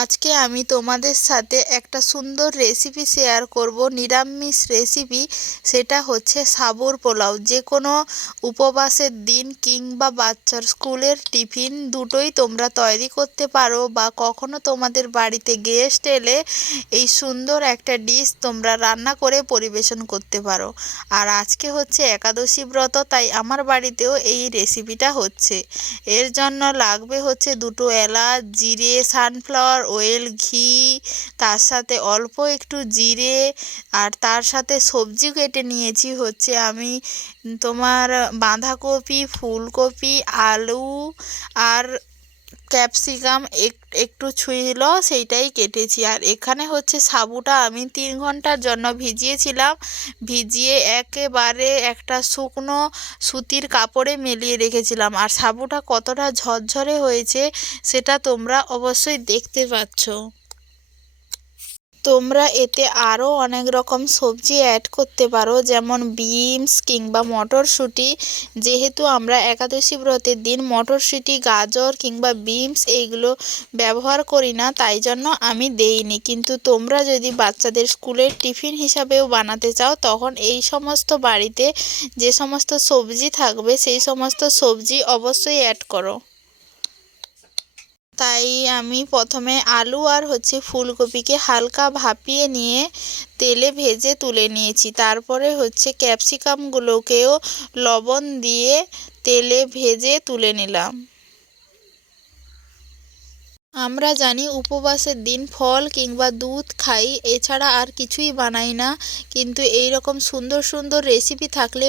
আজকে আমি তোমাদের সাথে একটা সুন্দর রেসিপি শেয়ার করব, নিরামিষ রেসিপি সেটা হচ্ছে সাবুর পোলাও। যে কোনো উপবাসের দিন কিংবা বাচ্চার স্কুলের টিফিন দুটোই তোমরা তৈরি করতে পারো বা কখনো তোমাদের বাড়িতে গেস্ট এলে এই সুন্দর একটা ডিশ তোমরা রান্না করে পরিবেশন করতে পারো। আর আজকে হচ্ছে একাদশী ব্রত, তাই আমার বাড়িতেও এই রেসিপিটা হচ্ছে। এর জন্য লাগবে হচ্ছে দুটো এলাচ, জিরে সানফ্লাওয়ার অয়েল ঘি, তার সাথে অল্প একটু জিরে আর তার সাথে সবজি কেটে নিয়েছি হচ্ছে আমি তোমার বাঁধাকপি, ফুলকপি, আলু আর ক্যাপসিকাম একটু ছিল সেইটাই কেটেছি। আর এখানে হচ্ছে সাবুটা আমি তিন ঘণ্টার জন্য ভিজিয়েছিলাম। ভিজিয়ে একেবারে একটা শুকনো সুতির কাপড়ে মেলিয়ে রেখেছিলাম। আর সাবুটা কতটা ঝরঝরে হয়েছে, সেটা তোমরা অবশ্যই দেখতে পাচ্ছ। তোমরা এতে আরও অনেক রকম সবজি অ্যাড করতে পারো, যেমন বিনস কিংবা মটরশুঁটি। যেহেতু আমরা একাদশী ব্রতের দিন মটরশুঁটি, গাজর কিংবা বিনস এইগুলো ব্যবহার করি না, তাই জন্য আমি দেইনি। কিন্তু তোমরা যদি বাচ্চাদের স্কুলের টিফিন হিসাবেও বানাতে চাও, তখন এই সমস্ত বাড়িতে যে সমস্ত সবজি থাকবে, সেই সমস্ত সবজি অবশ্যই অ্যাড করো। তাই আমি প্রথমে আলু আর হচ্ছে ফুলকপিকে হালকা ভাপিয়ে নিয়ে তেলে ভেজে তুলে নিয়েছি। তারপরে হচ্ছে ক্যাপসিকামগুলোকেও লবণ দিয়ে তেলে ভেজে তুলে নিলাম। আমরা জানি উপবাসের দিন ফল কিংবা দুধ খাই, এছাড়া আর কিছুই বানাই না। কিন্তু এই রকম সুন্দর সুন্দর রেসিপি থাকলে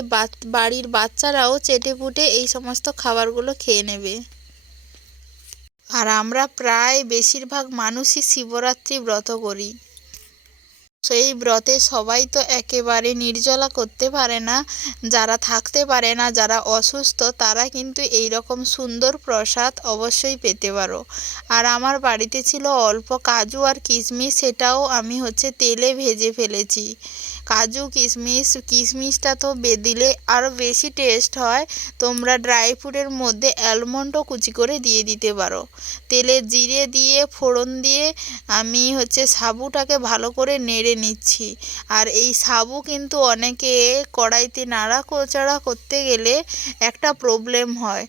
বাড়ির বাচ্চারাও চেটেপুটে এই সমস্ত খাবারগুলো খেয়ে নেবে। আর আমরা প্রায় বেশিরভাগ মানুষই শিবরাত্রি ব্রত করি। সেই ব্রতে সবাই তো একেবারে নির্জলা করতে পারে না, যারা থাকতে পারে না, যারা অসুস্থ, তারা কিন্তু এই রকম সুন্দর প্রসাদ অবশ্যই পেতে পারো। আর আমার বাড়িতে ছিল অল্প কাজু আর কিশমিশ, সেটাও আমি হচ্ছে তেলে ভেজে ফেলেছি। কাজু কিশমিশ, কিশমিশটা তো দিলে আরও বেশি টেস্ট হয়। তোমরা ড্রাই ফ্রুটের মধ্যে অ্যালমন্ডও কুচি করে দিয়ে দিতে পারো। তেলে জিরে দিয়ে, ফোড়ন দিয়ে আমি হচ্ছে সাবুটাকে ভালো করে নেড়ে নিচ্ছি। আর এই সাবু কিন্তু অনেকে কড়াইতে নাড়া কোচাড়া করতে গেলে একটা প্রবলেম হয়।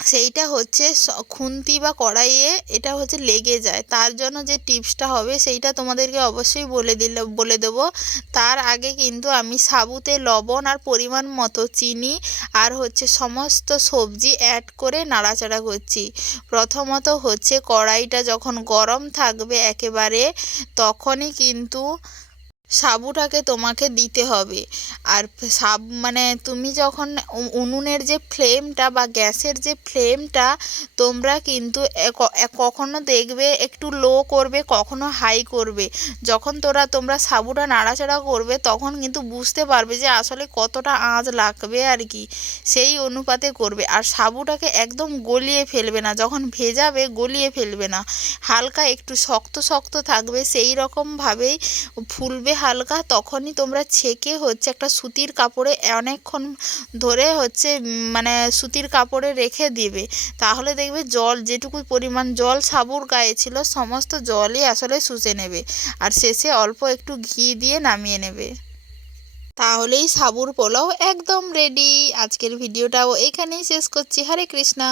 সেইটা হচ্ছে খুন্তি বা কড়াইয়ে এটা হচ্ছে লেগে যায়। তার জন্য যে টিপসটা হবে সেইটা তোমাদেরকে অবশ্যই বলে দিলে, বলে দেবো। তার আগে কিন্তু আমি সাবুতে লবণ আর পরিমাণ মতো চিনি আর হচ্ছে সমস্ত সবজি অ্যাড করে নাড়াচাড়া করছি। প্রথমত হচ্ছে কড়াইটা যখন গরম থাকবে একেবারে, তখনই কিন্তু সাবুটাকে তোমাকে দিতে হবে। আর সাব মানে তুমি যখন উনুনের যে ফ্লেমটা বা গ্যাসের যে ফ্লেমটা, তোমরা কিন্তু কখনো দেখবে একটু লো করবে, কখনো হাই করবে। যখন তোরা, তোমরা সাবুটা নাড়াচাড়া করবে, তখন কিন্তু বুঝতে পারবে যে আসলে কতটা আঁচ লাগবে আর কি। সেই অনুপাতে করবে। আর সাবুটাকে একদম গলিয়ে ফেলবে না। যখন ভেজাবে, গলিয়ে ফেলবে না। হালকা একটু শক্ত শক্ত থাকবে। সেই রকমভাবেই ফুলবে হালকা, তখনই তোমরা ছেঁকে হচ্ছে একটা সুতির কাপড়ে অনেকক্ষণ ধরে হচ্ছে মানে সুতির কাপড়ে রেখে দিবে। তাহলে দেখবে জল, যেটুকু পরিমাণ জল সাবুর গায়ে ছিল, সমস্ত জলই আসলে শুষে নেবে। আর শেষে অল্প একটু ঘি দিয়ে নামিয়ে নেবে। তাহলেই সাবুর পোলাও একদম রেডি আজকের ভিডিওটাও এখানেই শেষ করছি। হরে কৃষ্ণা।